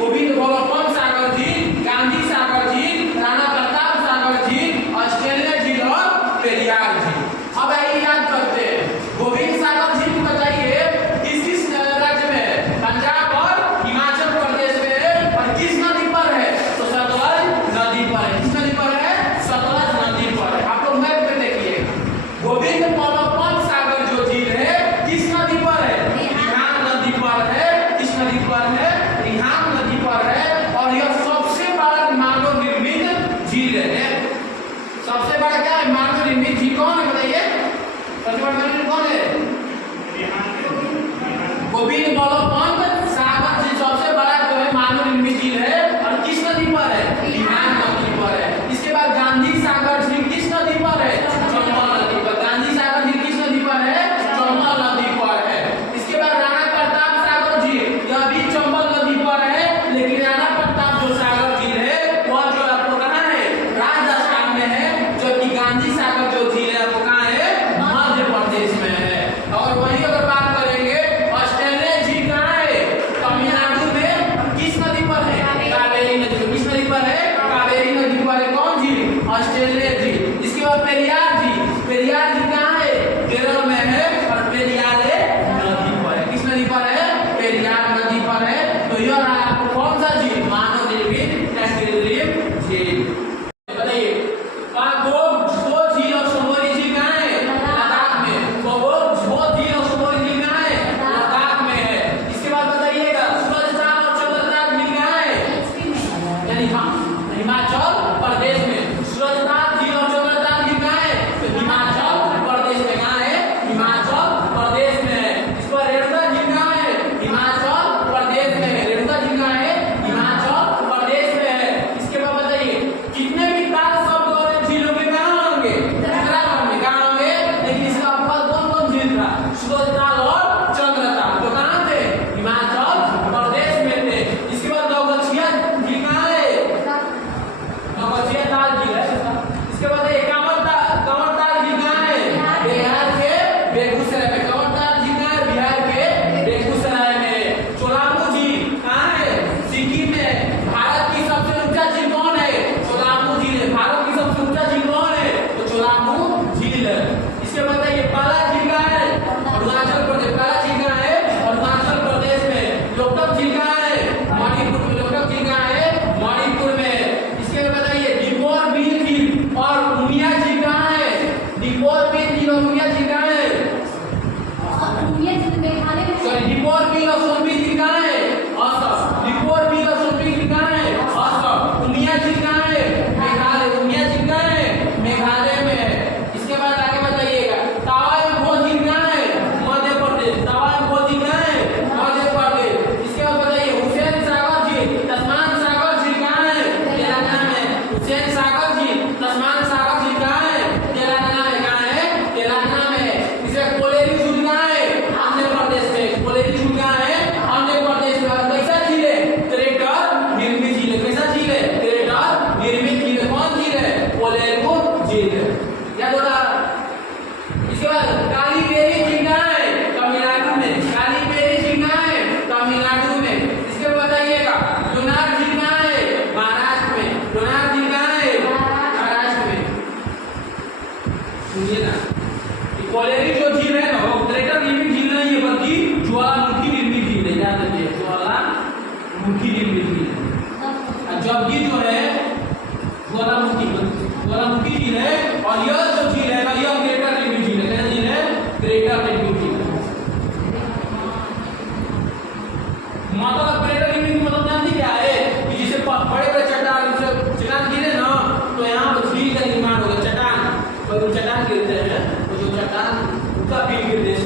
गोविंद बल्लभ सागर झील, गांधी सागर झील, राणा प्रताप सागर झील, ऑस्ट्रेलिया झील और पेरियार झील। अब आइए याद करते हैं गोविंद सागर झील बताइए किस किस राज्य में है? पंजाब और हिमाचल प्रदेश में है और किस नदी पर है? तो सतलज नदी पर है। किस नदी पर है? सतलज नदी पर है। आप लोग मैप में देखिए गोविंद बल्लभ सागर जो झील है किस नदी पर है? रिहांद नदी पर है। किस नदी पर है? रिहांद नदी पर है और यह सबसे बड़ा मानव निर्मित झील है। सबसे बड़ा क्या है? मानव निर्मित झील कौन है बताइए? सबसे बड़ा मानव निर्मित कौन है? गोविंद बल्लभ सागर झील सबसे बड़ा जो है मानव निर्मित झील है और किस नदी पर है? रिहांद नदी पर है। इसके बाद गांधी सागर झील किस नदी पर है? चंबल नदी पर। गांधी सागर झील किस नदी पर है? चंबल नदी पर है। इसके बाद राणा प्रताप सागर झील यह भी चंबल नदी पर है, लेकिन राणा प्रताप जो सागर झील है वह जो आपको कहाँ है? राजस्थान में है, जबकि गांधी सागर जो झील है वो कहाँ है? मध्य प्रदेश में है। और वही अगर बात करेंगे ऑस्ट्रेलिया झील कहाँ है? तमिलनाडु में। किस नदी पर है? कावेरी नदी पर। किस नदी पर है? कावेरी नदी पर है। कौन झील? ऑस्ट्रेलिया झील। इसके बाद पेरियार झील। पेरियार झील कहाँ है? केरल में है और पेरियार नदी पर है। किस नदी पर है? पेरियार नदी पर है। तो यह रहा आपको कौन सा झील? मानव निर्मित केंद्रीय झील। बताइए दो झील और सोमोरी झील कहाँ है? लद्दाख में। दो झील और सोमोरी झील कहाँ है? लद्दाख में है। इसके बाद बताइएगा सूरजताल और चंद्रताल झील कहाँ है? यानी हिमाचल प्रदेश में। सूरजताल झील और चंद्रताल झील कहाँ है? तो हिमाचल प्रदेश में। कहाँ है? हिमाचल प्रदेश में है। इस पर रेणुका झील कहाँ है? हिमाचल प्रदेश में है। रेणुका झील कहाँ है? हिमाचल प्रदेश में है। इसके बाद बताइए कितने भी ताल शब्द और झीलों में कहाँ होंगे? उत्तराखंड में। कहाँ होंगे? लेकिन इसका अव्वल कौन कौन झील था? सूरजताल और चंद्रताल जो कहाँ थे? हिमाचल प्रदेश में थे। इसके बाद नवगछिया झील कहाँ है? नवगछिया ताल झील है। इसके बाद कंवरताल झील कहाँ है? बिहार के बेगूसराय में। कंवरताल झील कहाँ है? बिहार के बेगूसराय में। चोलामू झील कहाँ है? सिक्किम में। भारत की सबसे ऊंचा झील कौन है? चोलामू झील है। भारत की सबसे ऊंचा झील कौन है? तो चोलामू झील है। इसके बाद ये पाला झील कहाँ है? अरुणाचल प्रदेश। पाला झील कहाँ है? अरुणाचल प्रदेश में। लोकटक झील कहाँ है? मणिपुर में। लोकटक झील कहाँ है? मणिपुर में। इसके बाद बताइए दीपोर बिल झील और उमिया झील कहाँ है? दीपोर बिल झील और उमिया झील कहाँ है? सॉरी दीपोर बिल और सोनबी झील कहाँ है? असम। दीपोर बिल और सोनबी झील कहाँ है? असम। उमिया झील कहाँ है? मेघालय। उमिया झील कहाँ है? मेघालय में है। इसके बाद आगे बताइएगा तवांग गो झील कहाँ है? मध्य प्रदेश। तवांग गो झील कहाँ है? मध्य प्रदेश। इसके बाद बताइए हुसैन सागर झील, तस्मान सागर झील कहाँ है? तेलंगाना में। हुसैन सागर झील, तस्मान सागर झील कहाँ है? तेलंगाना में। कहाँ है? तेलंगाना में। इसे कोलेरी झील कहाँ है? आंध्र प्रदेश में। कोलेरी झील कहाँ है? आंध्र प्रदेश में। कैसा झील है? ग्रेटर निर्मित झील है। कैसा झील है? ग्रेटर निर्मित झील है। कौन झील है? कोलेरू झील है। या थोड़ा इसके बाद काली बेरी झील कहाँ है? तमिलनाडु में। काली बेरी झील कहाँ है? तमिलनाडु में। इसके बाद बताइएगा लोनार झील कहाँ है? महाराष्ट्र में। लोनार झील कहाँ है? महाराष्ट्र में। सुनिए ना कोलेरी जो झील है ना वो ग्रेटर निर्मित झील नहीं है बल्कि ज्वालामुखी निर्मित झील है। याद रखिए ज्वालामुखी निर्मित झील है। जबकि जो है ज्वालामुखी झील है और यह जो झील है ना यह ग्रेटर निर्मित झील है। क्या झील है? ग्रेटर निर्मित झील है। मतलब ग्रेटर निर्मित मतलब जानती क्या है? कि जिसे बड़े बड़े चट्टान गिरे ना तो यहाँ पर झील का निर्माण होगा। चट्टान गिरते हैं तो जो चट्टान उनका भी गिरते हैं